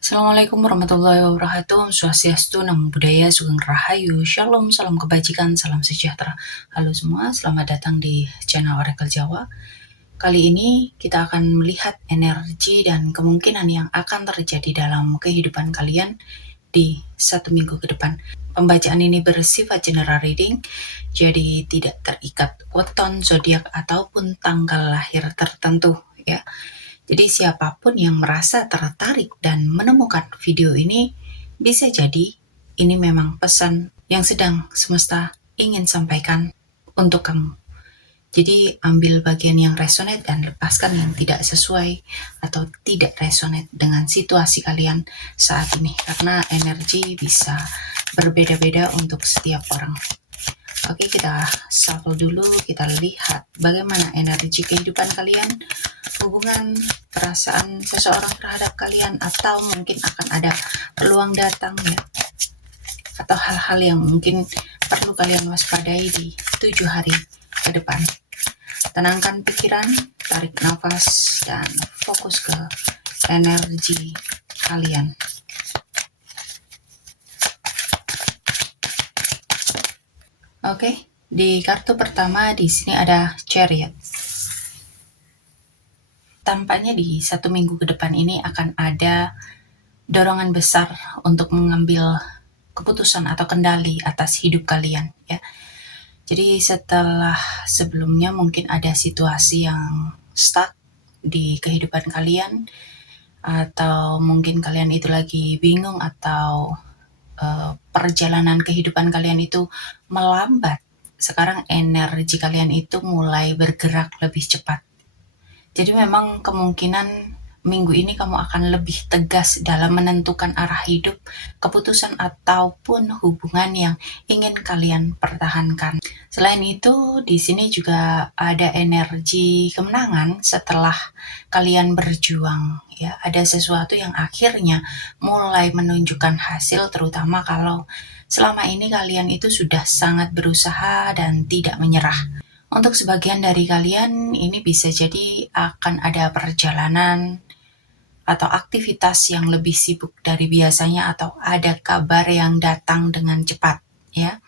Assalamualaikum warahmatullahi wabarakatuh. Om Swastiastu, Namo Buddhaya, Sugeng Rahayu, Shalom, salam kebajikan, salam sejahtera. Halo semua, selamat datang di channel Oracle Jawa. Kali ini kita akan melihat energi dan kemungkinan yang akan terjadi dalam kehidupan kalian di 1 minggu ke depan. Pembacaan ini bersifat general reading, jadi tidak terikat weton, zodiak, ataupun tanggal lahir tertentu ya. Jadi siapapun yang merasa tertarik dan menemukan video ini, bisa jadi ini memang pesan yang sedang semesta ingin sampaikan untuk kamu. Jadi ambil bagian yang resonate dan lepaskan yang tidak sesuai atau tidak resonate dengan situasi kalian saat ini. Karena energi bisa berbeda-beda untuk setiap orang. Oke, kita shuffle dulu, kita lihat bagaimana energi kehidupan kalian, hubungan, perasaan seseorang terhadap kalian, atau mungkin akan ada peluang datang ya, atau hal-hal yang mungkin perlu kalian waspadai di 7 hari ke depan. Tenangkan pikiran, tarik nafas, dan fokus ke energi kalian. Oke, di kartu pertama di sini ada Chariot. Tampaknya di 1 minggu ke depan ini akan ada dorongan besar untuk mengambil keputusan atau kendali atas hidup kalian ya. Jadi setelah sebelumnya mungkin ada situasi yang stuck di kehidupan kalian, atau mungkin kalian itu lagi bingung, atau perjalanan kehidupan kalian itu melambat. Sekarang energi kalian itu mulai bergerak lebih cepat. Jadi memang kemungkinan minggu ini kamu akan lebih tegas dalam menentukan arah hidup, keputusan, ataupun hubungan yang ingin kalian pertahankan. Selain itu, di sini juga ada energi kemenangan setelah kalian berjuang. Ya, ada sesuatu yang akhirnya mulai menunjukkan hasil, terutama kalau selama ini kalian itu sudah sangat berusaha dan tidak menyerah. Untuk sebagian dari kalian, ini bisa jadi akan ada perjalanan atau aktivitas yang lebih sibuk dari biasanya, atau ada kabar yang datang dengan cepat ya.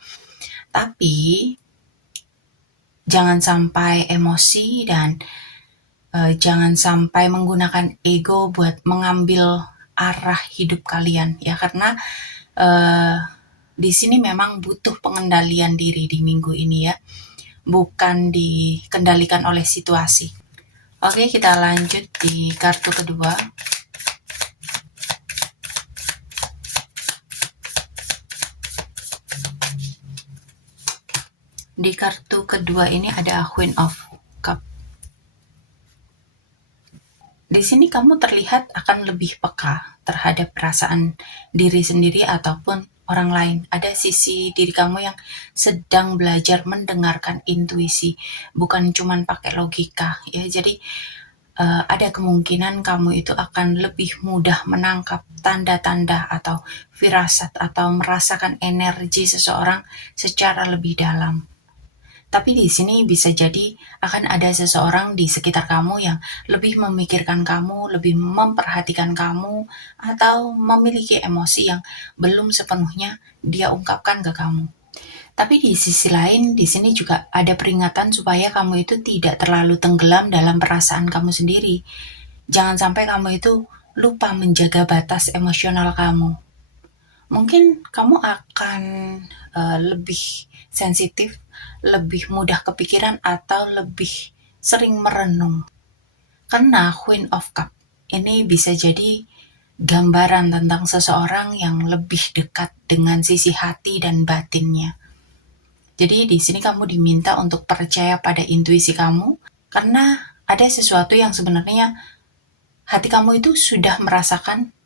Tapi jangan sampai emosi dan jangan sampai menggunakan ego buat mengambil arah hidup kalian ya, karena di sini memang butuh pengendalian diri di minggu ini ya, bukan dikendalikan oleh situasi. Oke, kita lanjut di kartu kedua. Di kartu kedua ini ada Queen of Cup. Di sini kamu terlihat akan lebih peka terhadap perasaan diri sendiri ataupun orang lain. Ada sisi diri kamu yang sedang belajar mendengarkan intuisi, bukan cuman pakai logika ya. Jadi ada kemungkinan kamu itu akan lebih mudah menangkap tanda-tanda atau firasat, atau merasakan energi seseorang secara lebih dalam. Tapi di sini bisa jadi akan ada seseorang di sekitar kamu yang lebih memikirkan kamu, lebih memperhatikan kamu, atau memiliki emosi yang belum sepenuhnya dia ungkapkan ke kamu. Tapi di sisi lain, di sini juga ada peringatan supaya kamu itu tidak terlalu tenggelam dalam perasaan kamu sendiri. Jangan sampai kamu itu lupa menjaga batas emosional kamu. Mungkin kamu akan lebih sensitif, lebih mudah kepikiran, atau lebih sering merenung. Karena Queen of Cup ini bisa jadi gambaran tentang seseorang yang lebih dekat dengan sisi hati dan batinnya. Jadi di sini kamu diminta untuk percaya pada intuisi kamu, karena ada sesuatu yang sebenarnya hati kamu itu sudah merasakan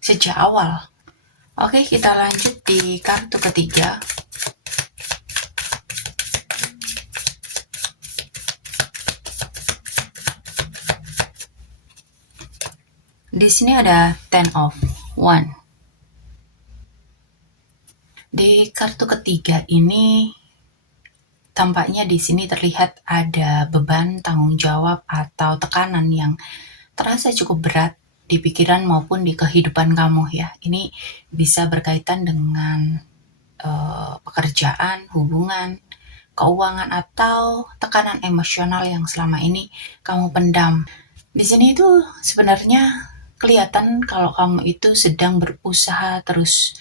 sejak awal. Oke, kita lanjut di kartu ketiga. Di sini ada Ten of Wands. Di kartu ketiga ini tampaknya di sini terlihat ada beban, tanggung jawab, atau tekanan yang terasa cukup berat di pikiran maupun di kehidupan kamu ya. Ini bisa berkaitan dengan pekerjaan, hubungan, keuangan, atau tekanan emosional yang selama ini kamu pendam. Di sini itu sebenarnya kelihatan kalau kamu itu sedang berusaha terus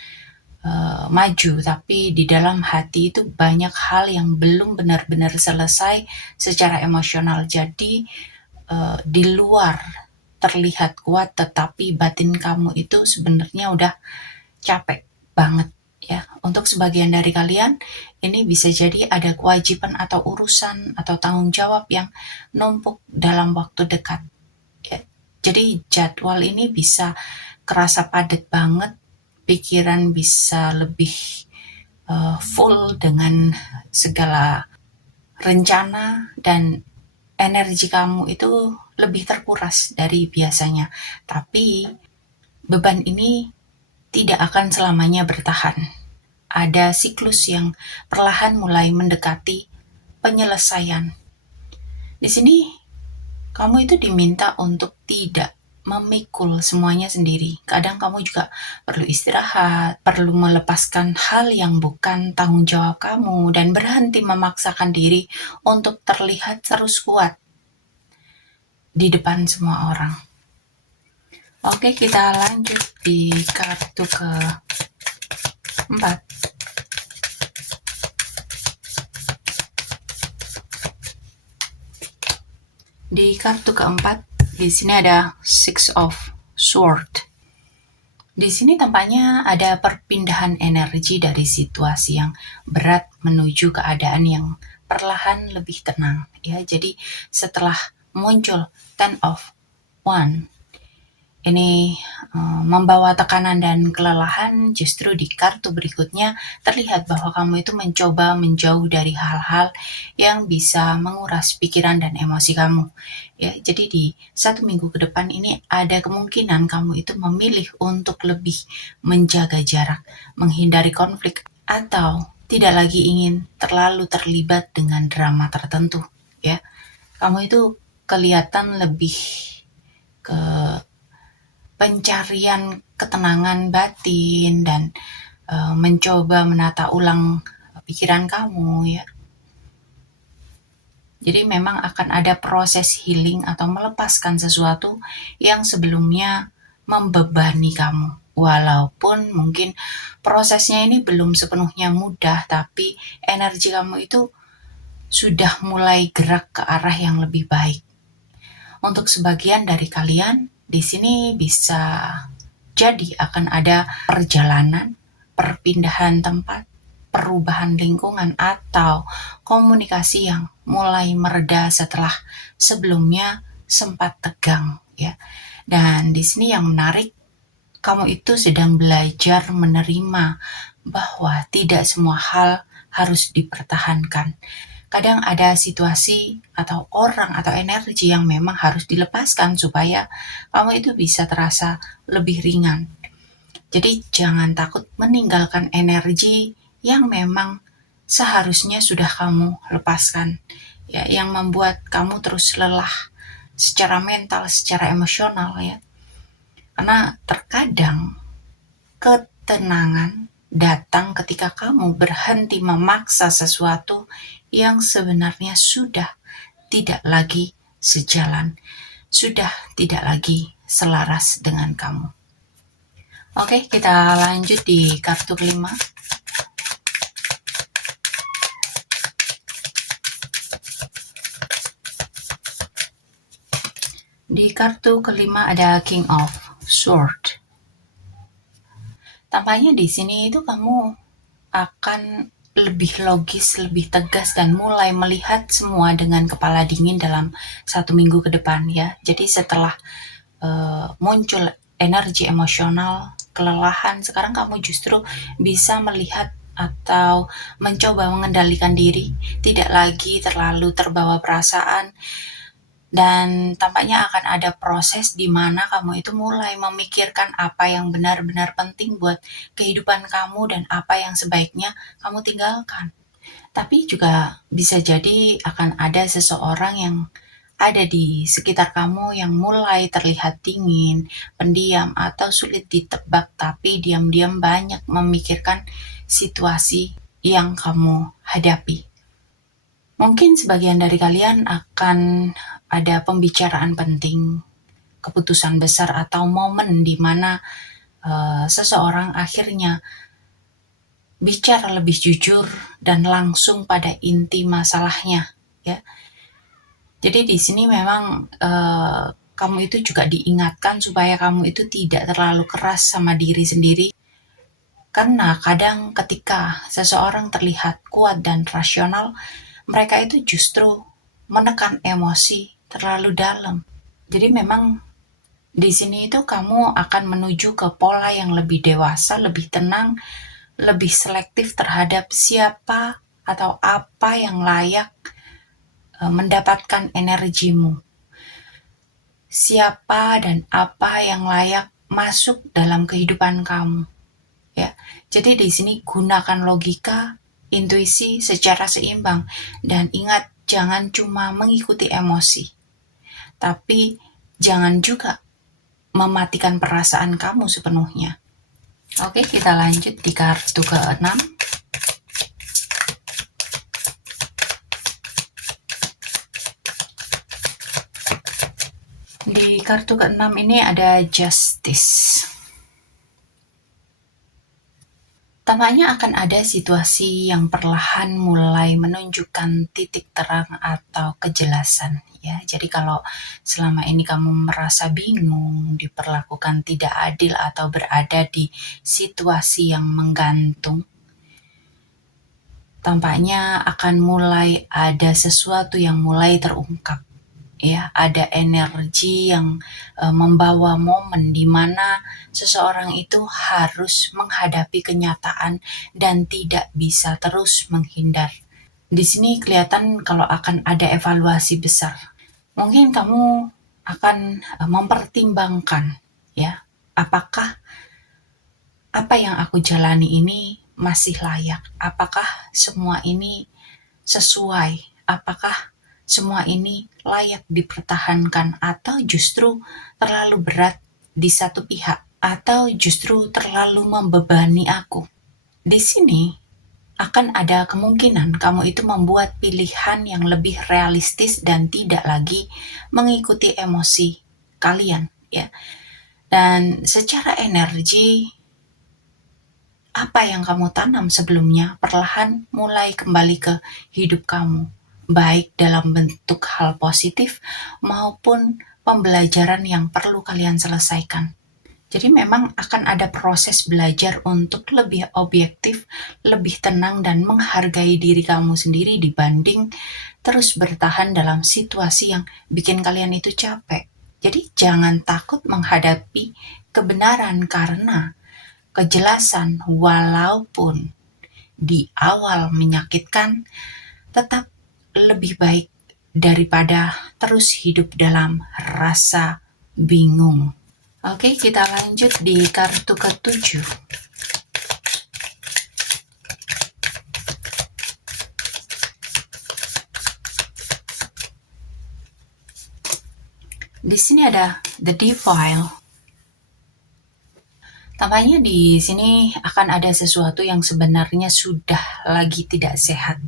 maju, tapi di dalam hati itu banyak hal yang belum benar-benar selesai secara emosional. Jadi di luar terlihat kuat, tetapi batin kamu itu sebenarnya udah capek banget ya. Untuk sebagian dari kalian, ini bisa jadi ada kewajiban atau urusan atau tanggung jawab yang numpuk dalam waktu dekat. Ya. Jadi jadwal ini bisa kerasa padat banget, pikiran bisa lebih full dengan segala rencana, dan energi kamu itu lebih terkuras dari biasanya. Tapi beban ini tidak akan selamanya bertahan. Ada siklus yang perlahan mulai mendekati penyelesaian. Di sini kamu itu diminta untuk tidak memikul semuanya sendiri. Kadang kamu juga perlu istirahat, perlu melepaskan hal yang bukan tanggung jawab kamu, dan berhenti memaksakan diri untuk terlihat terus kuat di depan semua orang. Oke, kita lanjut di kartu keempat. Di kartu keempat, di sini ada Six of Swords. Di sini tampaknya ada perpindahan energi dari situasi yang berat menuju keadaan yang perlahan lebih tenang. Ya, jadi setelah muncul Ten of Wands, ini membawa tekanan dan kelelahan, justru di kartu berikutnya terlihat bahwa kamu itu mencoba menjauh dari hal-hal yang bisa menguras pikiran dan emosi kamu. Ya, jadi di 1 minggu ke depan ini ada kemungkinan kamu itu memilih untuk lebih menjaga jarak, menghindari konflik, atau tidak lagi ingin terlalu terlibat dengan drama tertentu. Ya, kamu itu kelihatan lebih ke pencarian ketenangan batin dan mencoba menata ulang pikiran kamu ya. Jadi memang akan ada proses healing atau melepaskan sesuatu yang sebelumnya membebani kamu. Walaupun mungkin prosesnya ini belum sepenuhnya mudah, tapi energi kamu itu sudah mulai gerak ke arah yang lebih baik. Untuk sebagian dari kalian, di sini bisa jadi akan ada perjalanan, perpindahan tempat, perubahan lingkungan, atau komunikasi yang mulai mereda setelah sebelumnya sempat tegang ya. Dan di sini yang menarik, kamu itu sedang belajar menerima bahwa tidak semua hal harus dipertahankan. Kadang ada situasi atau orang atau energi yang memang harus dilepaskan supaya kamu itu bisa terasa lebih ringan. Jadi jangan takut meninggalkan energi yang memang seharusnya sudah kamu lepaskan. Ya, yang membuat kamu terus lelah secara mental, secara emosional ya. Karena terkadang ketenangan datang ketika kamu berhenti memaksa sesuatu yang sebenarnya sudah tidak lagi sejalan, sudah tidak lagi selaras dengan kamu. Oke, kita lanjut di kartu kelima. Di kartu kelima ada King of Swords. Tampaknya di sini itu kamu akan lebih logis, lebih tegas, dan mulai melihat semua dengan kepala dingin dalam 1 minggu ke depan ya. Jadi setelah muncul energi emosional, kelelahan, sekarang kamu justru bisa melihat atau mencoba mengendalikan diri, tidak lagi terlalu terbawa perasaan, dan tampaknya akan ada proses di mana kamu itu mulai memikirkan apa yang benar-benar penting buat kehidupan kamu dan apa yang sebaiknya kamu tinggalkan. Tapi juga bisa jadi akan ada seseorang yang ada di sekitar kamu yang mulai terlihat dingin, pendiam, atau sulit ditebak, tapi diam-diam banyak memikirkan situasi yang kamu hadapi. Mungkin sebagian dari kalian akan ada pembicaraan penting, keputusan besar, atau momen di mana seseorang akhirnya bicara lebih jujur dan langsung pada inti masalahnya, ya. Jadi di sini memang kamu itu juga diingatkan supaya kamu itu tidak terlalu keras sama diri sendiri, karena kadang ketika seseorang terlihat kuat dan rasional, mereka itu justru menekan emosi terlalu dalam. Jadi memang di sini itu kamu akan menuju ke pola yang lebih dewasa, lebih tenang, lebih selektif terhadap siapa atau apa yang layak mendapatkan energimu. Siapa dan apa yang layak masuk dalam kehidupan kamu, ya. Jadi di sini gunakan logika, intuisi secara seimbang, dan ingat jangan cuma mengikuti emosi, tapi jangan juga mematikan perasaan kamu sepenuhnya. Oke, kita lanjut di kartu ke-6. Di kartu ke-6 ini ada Justice. Tampaknya akan ada situasi yang perlahan mulai menunjukkan titik terang atau kejelasan, ya. Jadi kalau selama ini kamu merasa bingung, diperlakukan tidak adil, atau berada di situasi yang menggantung, tampaknya akan mulai ada sesuatu yang mulai terungkap, ya. Ada energi yang membawa momen di mana seseorang itu harus menghadapi kenyataan dan tidak bisa terus menghindar. Di sini kelihatan kalau akan ada evaluasi besar. Mungkin kamu akan mempertimbangkan, ya, apakah apa yang aku jalani ini masih layak? Apakah semua ini sesuai? Apakah semua ini layak dipertahankan, atau justru terlalu berat di satu pihak, atau justru terlalu membebani aku? Di sini akan ada kemungkinan kamu itu membuat pilihan yang lebih realistis dan tidak lagi mengikuti emosi kalian, ya. Dan secara energi, apa yang kamu tanam sebelumnya perlahan mulai kembali ke hidup kamu, baik dalam bentuk hal positif maupun pembelajaran yang perlu kalian selesaikan. Jadi memang akan ada proses belajar untuk lebih objektif, lebih tenang, dan menghargai diri kamu sendiri dibanding terus bertahan dalam situasi yang bikin kalian itu capek. Jadi jangan takut menghadapi kebenaran, karena kejelasan walaupun di awal menyakitkan tetap lebih baik daripada terus hidup dalam rasa bingung. Oke, kita lanjut di kartu ke-7. Di sini ada The Devil. Tampaknya di sini akan ada sesuatu yang sebenarnya sudah lagi tidak sehat,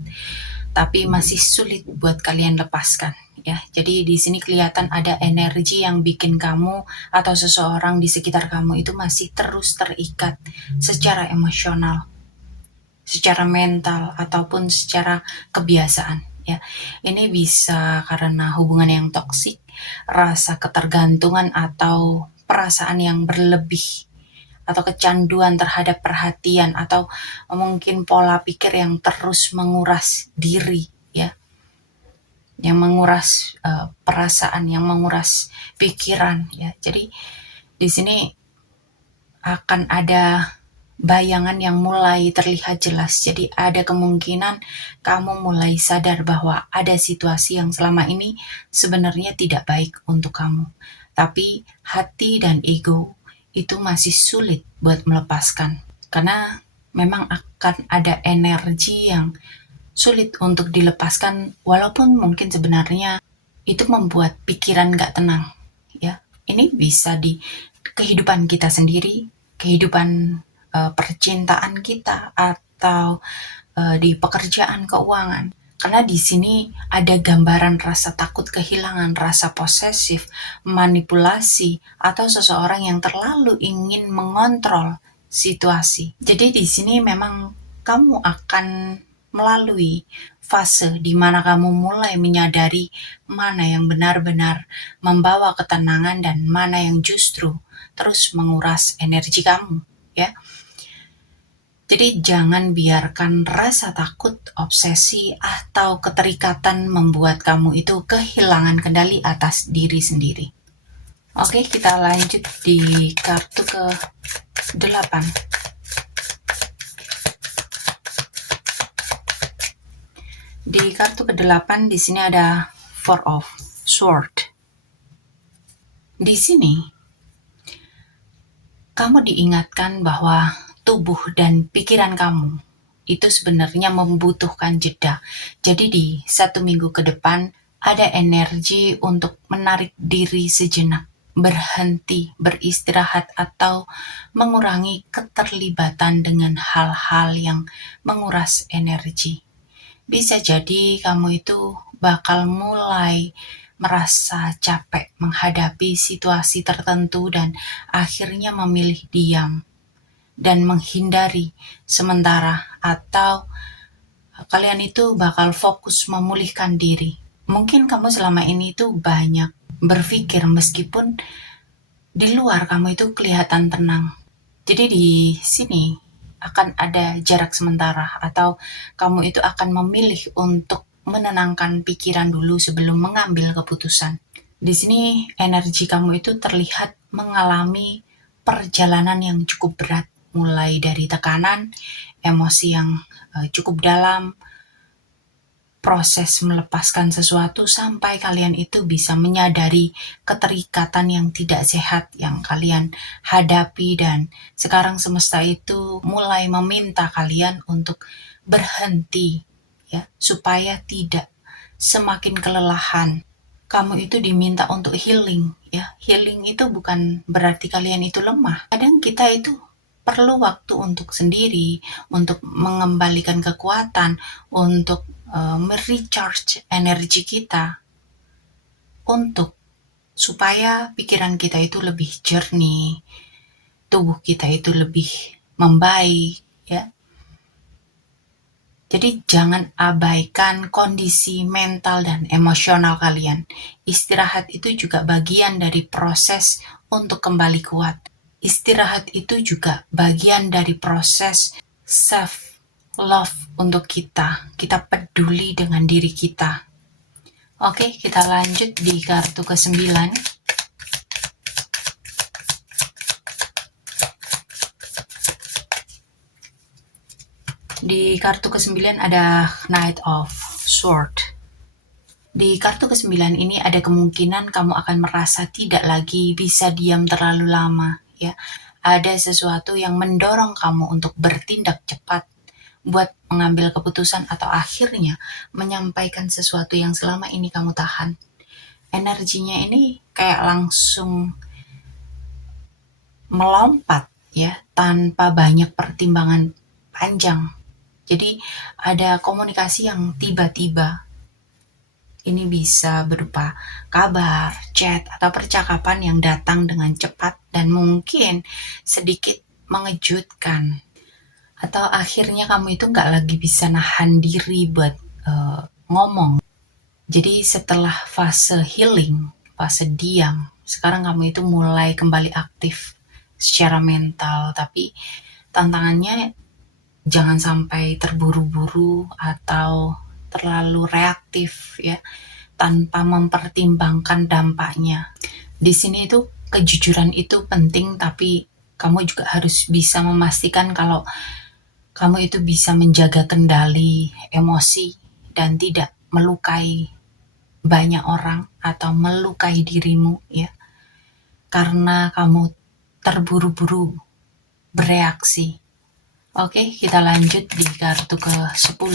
tapi masih sulit buat kalian lepaskan, ya. Jadi di sini kelihatan ada energi yang bikin kamu atau seseorang di sekitar kamu itu masih terus terikat secara emosional, secara mental, ataupun secara kebiasaan, ya. Ini bisa karena hubungan yang toksik, rasa ketergantungan, atau perasaan yang berlebih, atau kecanduan terhadap perhatian, atau mungkin pola pikir yang terus menguras diri, ya, yang menguras perasaan, yang menguras pikiran, ya. Jadi di sini akan ada bayangan yang mulai terlihat jelas. Jadi ada kemungkinan kamu mulai sadar bahwa ada situasi yang selama ini sebenarnya tidak baik untuk kamu, tapi hati dan ego itu masih sulit buat melepaskan, karena memang akan ada energi yang sulit untuk dilepaskan, walaupun mungkin sebenarnya itu membuat pikiran gak tenang, ya. Ini bisa di kehidupan kita sendiri, kehidupan percintaan kita, atau di pekerjaan, keuangan. Karena di sini ada gambaran rasa takut kehilangan, rasa posesif, manipulasi, atau seseorang yang terlalu ingin mengontrol situasi. Jadi di sini memang kamu akan melalui fase di mana kamu mulai menyadari mana yang benar-benar membawa ketenangan dan mana yang justru terus menguras energi kamu, ya. Jadi jangan biarkan rasa takut, obsesi, atau keterikatan membuat kamu itu kehilangan kendali atas diri sendiri. Oke, kita lanjut di kartu ke-8. Di kartu ke-8 di sini ada Four of Swords. Di sini kamu diingatkan bahwa tubuh dan pikiran kamu itu sebenarnya membutuhkan jeda. Jadi di 1 minggu ke depan ada energi untuk menarik diri sejenak, berhenti, beristirahat, atau mengurangi keterlibatan dengan hal-hal yang menguras energi. Bisa jadi kamu itu bakal mulai merasa capek menghadapi situasi tertentu dan akhirnya memilih diam dan menghindari sementara, atau kalian itu bakal fokus memulihkan diri. Mungkin kamu selama ini itu banyak berpikir meskipun di luar kamu itu kelihatan tenang. Jadi di sini akan ada jarak sementara, atau kamu itu akan memilih untuk menenangkan pikiran dulu sebelum mengambil keputusan. Di sini energi kamu itu terlihat mengalami perjalanan yang cukup berat, mulai dari tekanan, emosi yang cukup dalam, proses melepaskan sesuatu sampai kalian itu bisa menyadari keterikatan yang tidak sehat yang kalian hadapi, dan sekarang semesta itu mulai meminta kalian untuk berhenti, ya, supaya tidak semakin kelelahan. Kamu itu diminta untuk healing, ya. Healing itu bukan berarti kalian itu lemah. Kadang kita itu perlu waktu untuk sendiri, untuk mengembalikan kekuatan, untuk merecharge energi kita, untuk supaya pikiran kita itu lebih jernih, tubuh kita itu lebih membaik, ya. Jadi jangan abaikan kondisi mental dan emosional kalian. Istirahat itu juga bagian dari proses untuk kembali kuat. Istirahat itu juga bagian dari proses self love untuk kita. Kita peduli dengan diri kita. Oke, kita lanjut di kartu ke-9. Di kartu ke-9 ada Knight of Swords. Di kartu ke-9 ini ada kemungkinan kamu akan merasa tidak lagi bisa diam terlalu lama, ya. Ada sesuatu yang mendorong kamu untuk bertindak cepat, buat mengambil keputusan, atau akhirnya menyampaikan sesuatu yang selama ini kamu tahan. Energinya ini kayak langsung melompat, ya, tanpa banyak pertimbangan panjang. Jadi ada komunikasi yang tiba-tiba. Ini bisa berupa kabar, chat, atau percakapan yang datang dengan cepat dan mungkin sedikit mengejutkan. Atau akhirnya kamu itu nggak lagi bisa nahan diri buat ngomong. Jadi setelah fase healing, fase diam, sekarang kamu itu mulai kembali aktif secara mental. Tapi tantangannya jangan sampai terburu-buru atau terlalu reaktif, ya, tanpa mempertimbangkan dampaknya. Di sini itu kejujuran itu penting, tapi kamu juga harus bisa memastikan kalau kamu itu bisa menjaga kendali emosi dan tidak melukai banyak orang atau melukai dirimu, ya, karena kamu terburu-buru bereaksi. Oke, kita lanjut di kartu ke-10.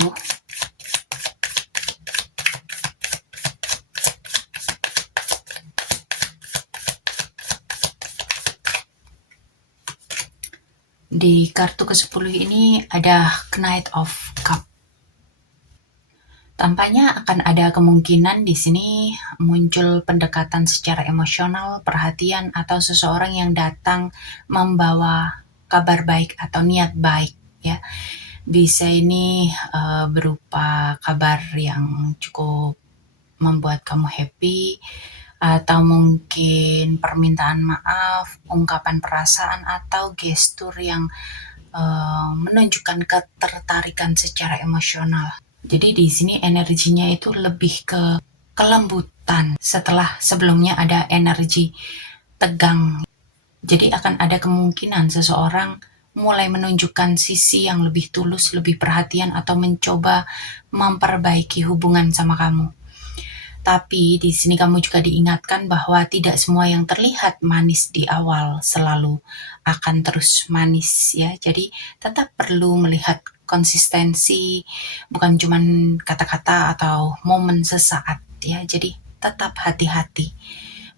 Di kartu ke-10 ini ada Knight of Cup. Tampaknya akan ada kemungkinan di sini muncul pendekatan secara emosional, perhatian, atau seseorang yang datang membawa kabar baik atau niat baik, ya. Bisa ini berupa kabar yang cukup membuat kamu happy, atau mungkin permintaan maaf, ungkapan perasaan, atau gestur yang menunjukkan ketertarikan secara emosional. Jadi di sini energinya itu lebih ke kelembutan setelah sebelumnya ada energi tegang. Jadi akan ada kemungkinan seseorang mulai menunjukkan sisi yang lebih tulus, lebih perhatian, atau mencoba memperbaiki hubungan sama kamu. Tapi di sini kamu juga diingatkan bahwa tidak semua yang terlihat manis di awal selalu akan terus manis, ya. Jadi tetap perlu melihat konsistensi, bukan cuma kata-kata atau momen sesaat, ya. Jadi tetap hati-hati.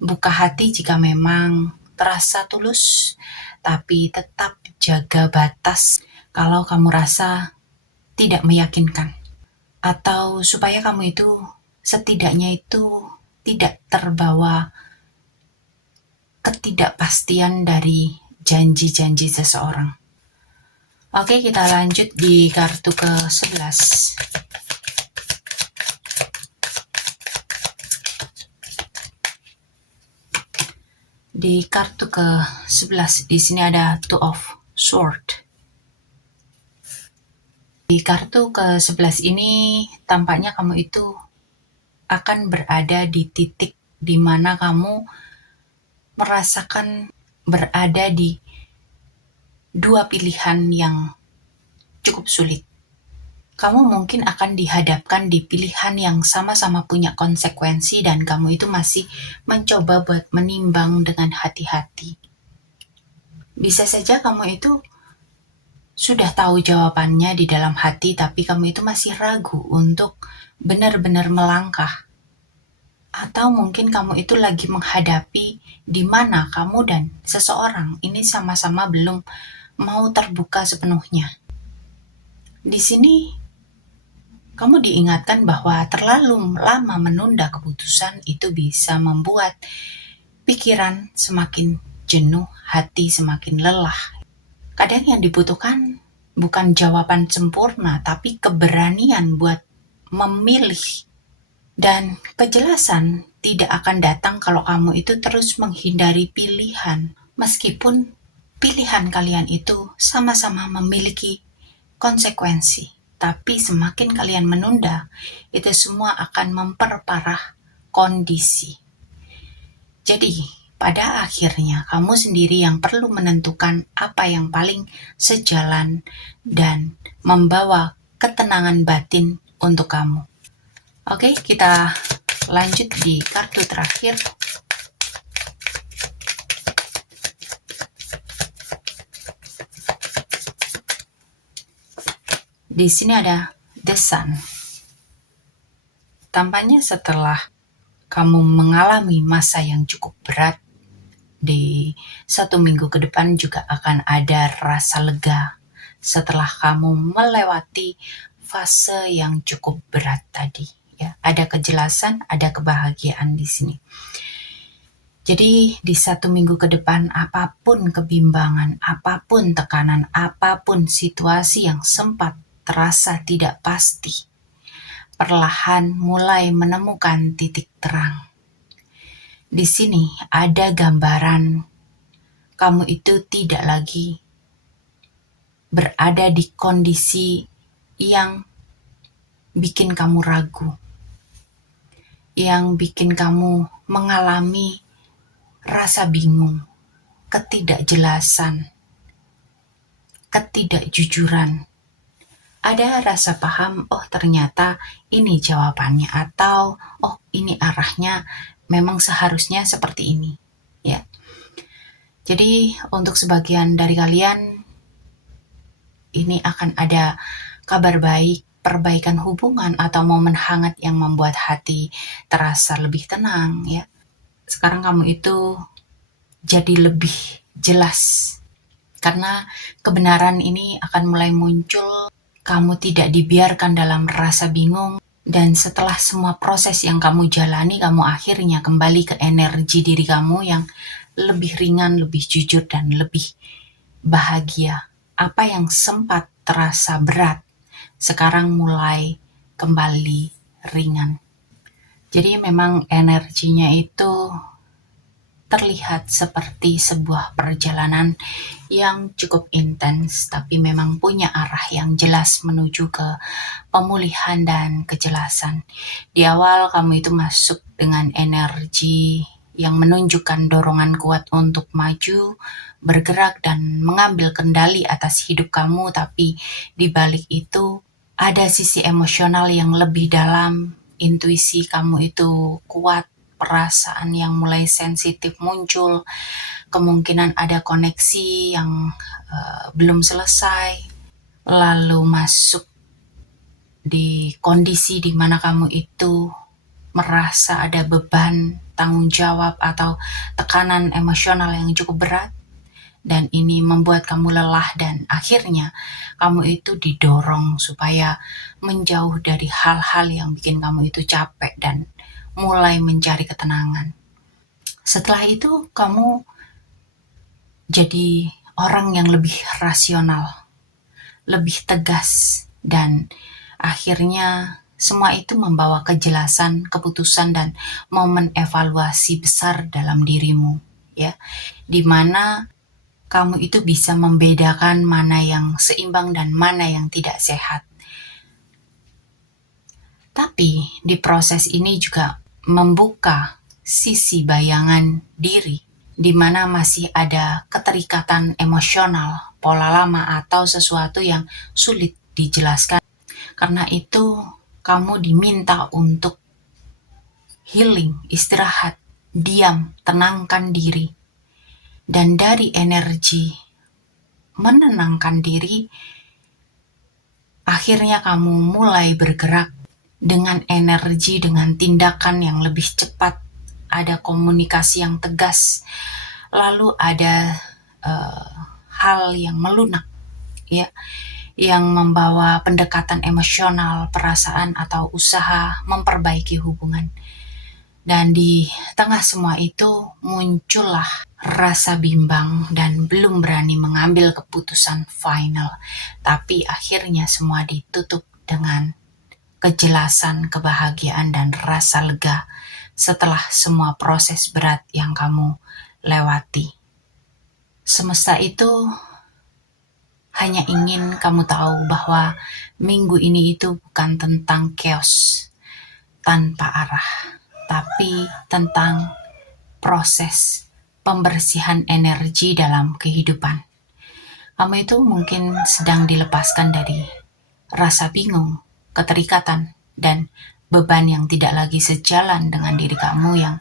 Buka hati jika memang terasa tulus, tapi tetap jaga batas kalau kamu rasa tidak meyakinkan. Atau supaya kamu itu setidaknya itu tidak terbawa ketidakpastian dari janji-janji seseorang. Oke, kita lanjut di kartu ke-11. Di kartu ke-11 di sini ada Two of Swords. Di kartu ke-11 ini tampaknya kamu itu akan berada di titik di mana kamu merasakan berada di dua pilihan yang cukup sulit. Kamu mungkin akan dihadapkan di pilihan yang sama-sama punya konsekuensi dan kamu itu masih mencoba buat menimbang dengan hati-hati. Bisa saja kamu itu sudah tahu jawabannya di dalam hati, tapi kamu itu masih ragu untuk benar-benar melangkah. Atau mungkin kamu itu lagi menghadapi di mana kamu dan seseorang ini sama-sama belum mau terbuka sepenuhnya. Di sini kamu diingatkan bahwa terlalu lama menunda keputusan itu bisa membuat pikiran semakin jenuh, hati semakin lelah. Kadang yang dibutuhkan bukan jawaban sempurna, tapi keberanian buat memilih. Dan kejelasan tidak akan datang kalau kamu itu terus menghindari pilihan. Meskipun pilihan kalian itu sama-sama memiliki konsekuensi. Tapi semakin kalian menunda, itu semua akan memperparah kondisi. Jadi, pada akhirnya kamu sendiri yang perlu menentukan apa yang paling sejalan dan membawa ketenangan batin untuk kamu. Oke, kita lanjut di kartu terakhir. Di sini ada The Sun. Tampaknya setelah kamu mengalami masa yang cukup berat, di 1 minggu ke depan juga akan ada rasa lega setelah kamu melewati fase yang cukup berat tadi. Ya, ada kejelasan, ada kebahagiaan di sini. Jadi di 1 minggu ke depan, apapun kebimbangan, apapun tekanan, apapun situasi yang sempat terasa tidak pasti, perlahan mulai menemukan titik terang. Di sini ada gambaran kamu itu tidak lagi berada di kondisi yang bikin kamu ragu, yang bikin kamu mengalami rasa bingung, ketidakjelasan, ketidakjujuran. Ada rasa paham, oh ternyata ini jawabannya, atau oh ini arahnya, memang seharusnya seperti ini, ya. Jadi untuk sebagian dari kalian ini akan ada kabar baik, perbaikan hubungan, atau momen hangat yang membuat hati terasa lebih tenang, ya. Sekarang kamu itu jadi lebih jelas Karena kebenaran ini akan mulai muncul, kamu tidak dibiarkan dalam rasa bingung, dan setelah semua proses yang kamu jalani, kamu akhirnya kembali ke energi diri kamu yang lebih ringan, lebih jujur, dan lebih bahagia. Apa yang sempat terasa berat, sekarang mulai kembali ringan. Jadi memang energinya itu terlihat seperti sebuah perjalanan yang cukup intens, tapi memang punya arah yang jelas menuju ke pemulihan dan kejelasan. Di awal kamu itu masuk dengan energi yang menunjukkan dorongan kuat untuk maju, bergerak, dan mengambil kendali atas hidup kamu, tapi di balik itu ada sisi emosional yang lebih dalam, intuisi kamu itu kuat, perasaan yang mulai sensitif muncul, kemungkinan ada koneksi yang belum selesai, lalu masuk di kondisi di mana kamu itu merasa ada beban, tanggung jawab, atau tekanan emosional yang cukup berat, dan ini membuat kamu lelah, dan akhirnya kamu itu didorong supaya menjauh dari hal-hal yang bikin kamu itu capek dan mulai mencari ketenangan. Setelah itu kamu jadi orang yang lebih rasional, lebih tegas, dan akhirnya semua itu membawa kejelasan, keputusan, dan momen evaluasi besar dalam dirimu, ya, di mana kamu itu bisa membedakan mana yang seimbang dan mana yang tidak sehat. Tapi di proses ini juga membuka sisi bayangan diri, di mana masih ada keterikatan emosional, pola lama, atau sesuatu yang sulit dijelaskan. Karena itu, kamu diminta untuk healing, istirahat, diam, tenangkan diri. Dan dari energi menenangkan diri, akhirnya kamu mulai bergerak dengan energi, dengan tindakan yang lebih cepat, ada komunikasi yang tegas, lalu ada hal yang melunak, ya, yang membawa pendekatan emosional, perasaan, atau usaha memperbaiki hubungan. Dan di tengah semua itu muncullah rasa bimbang dan belum berani mengambil keputusan final. Tapi akhirnya semua ditutup dengan kejelasan, kebahagiaan, dan rasa lega setelah semua proses berat yang kamu lewati. Semesta itu hanya ingin kamu tahu bahwa minggu ini itu bukan tentang chaos tanpa arah, tapi tentang proses pembersihan energi dalam kehidupan. Kamu itu mungkin sedang dilepaskan dari rasa bingung, keterikatan, dan beban yang tidak lagi sejalan dengan diri kamu yang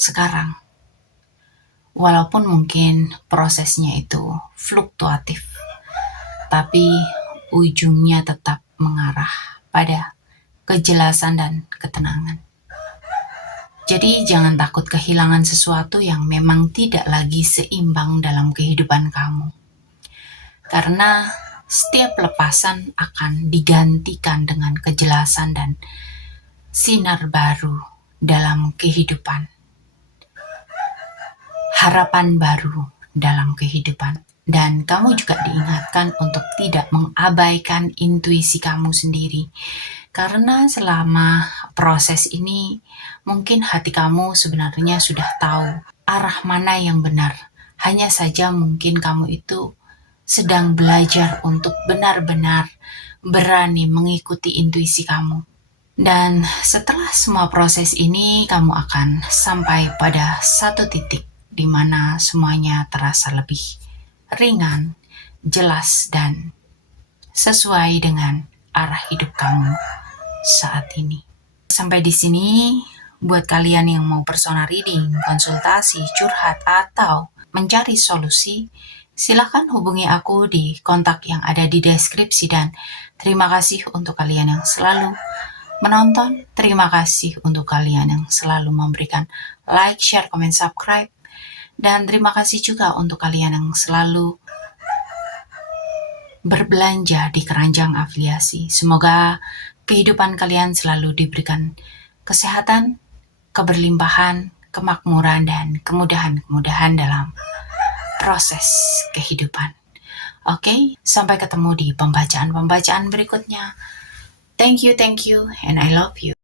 sekarang. Walaupun mungkin prosesnya itu fluktuatif, tapi ujungnya tetap mengarah pada kejelasan dan ketenangan. Jadi jangan takut kehilangan sesuatu yang memang tidak lagi seimbang dalam kehidupan kamu. Karena setiap lepasan akan digantikan dengan kejelasan dan sinar baru dalam kehidupan. Harapan baru dalam kehidupan. Dan kamu juga diingatkan untuk tidak mengabaikan intuisi kamu sendiri. Karena selama proses ini, mungkin hati kamu sebenarnya sudah tahu arah mana yang benar. Hanya saja mungkin kamu itu sedang belajar untuk benar-benar berani mengikuti intuisi kamu. Dan setelah semua proses ini, kamu akan sampai pada satu titik di mana semuanya terasa lebih ringan, jelas, dan sesuai dengan arah hidup kamu saat ini. Sampai di sini, buat kalian yang mau personal reading, konsultasi, curhat, atau mencari solusi, silakan hubungi aku di kontak yang ada di deskripsi. Dan terima kasih untuk kalian yang selalu menonton. Terima kasih untuk kalian yang selalu memberikan like, share, comment, subscribe. Dan terima kasih juga untuk kalian yang selalu berbelanja di keranjang afiliasi. Semoga kehidupan kalian selalu diberikan kesehatan, keberlimpahan, kemakmuran, dan kemudahan-kemudahan dalam proses kehidupan. Oke, sampai ketemu di pembacaan-pembacaan berikutnya. Thank you, and I love you.